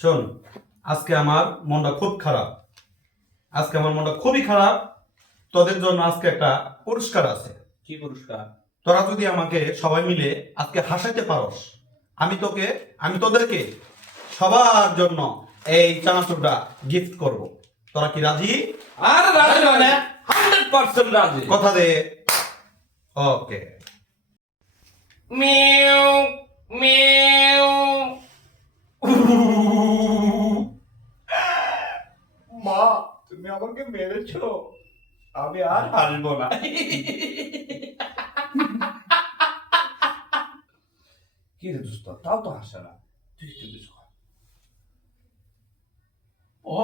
শোন, আজকে আমার মনটা খুব খারাপ। আজকে আমার মনটা খুবই খারাপ। তোদের জন্য আজকে একটা পুরস্কার আছে। কি পুরস্কার? তোরা যদি আমাকে সবাই মিলে আজকে হাসাইতে পারস, আমি তোদেরকে সবার জন্য এই চানাচুরটা গিফট করব। তোরা কি রাজি? আর রাজি মানে 100% রাজি। কথা দে। ওকে। Mu mu. মা, তুমি আমাকে মেরেছো, আমি আর হাসবো না। কি রে দোস্ত, তাও তো হাসে না। তুই একটু কিছু কর। ও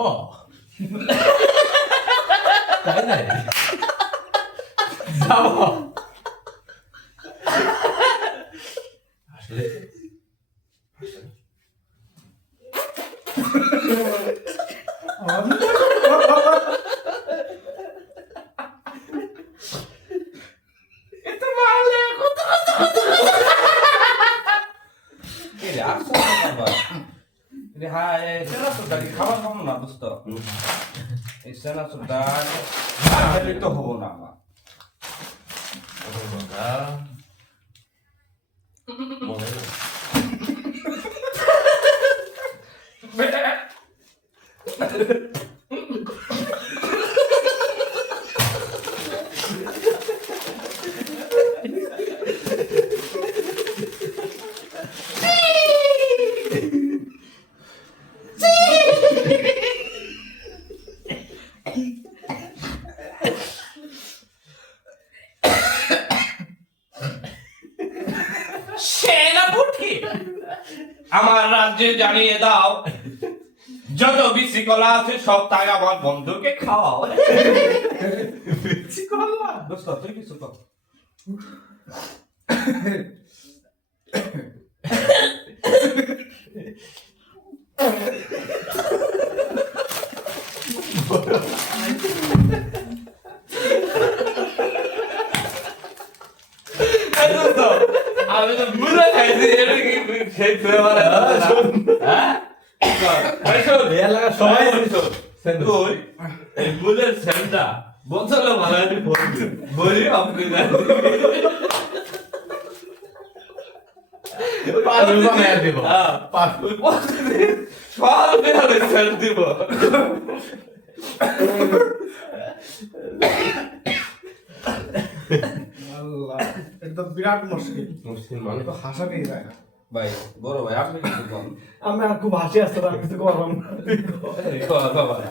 তাই না? যাও। আসলে এটা মারলে কত কি রে আসছে না খাবার? রে হ্যাঁ, এই সেনাসুরটা কি খাবার খাবো না দোস্ত? এই সেনাসুরটা খেলে তো হবো না আমার। সেনাপতি, আমার রাজ্যে জানিয়ে দাও, যত বিসি কলা আছে সব টাকা আমার বন্ধুকে খাওয়াও। দোস্ত তুই কিছু কর। আমি তো বুড়া খাইছি, এটা কি সেই ফ্লেভার হ্যাঁ? সবাই তুই এই বুলের সেন্টটা বলছিল ভালো বলি আপনি না দেব সব বেহারে সেন্ট দিব। আল্লাহ, এটা তো বিরাট মুশকিল। মুসলিম মানে তো হাসাতেই যায় না। ভাই বড় ভাই আপনি কিছু কম আমি আর খুব হাসি আসতে আর কিছু করলাম না। বাবা পাড়া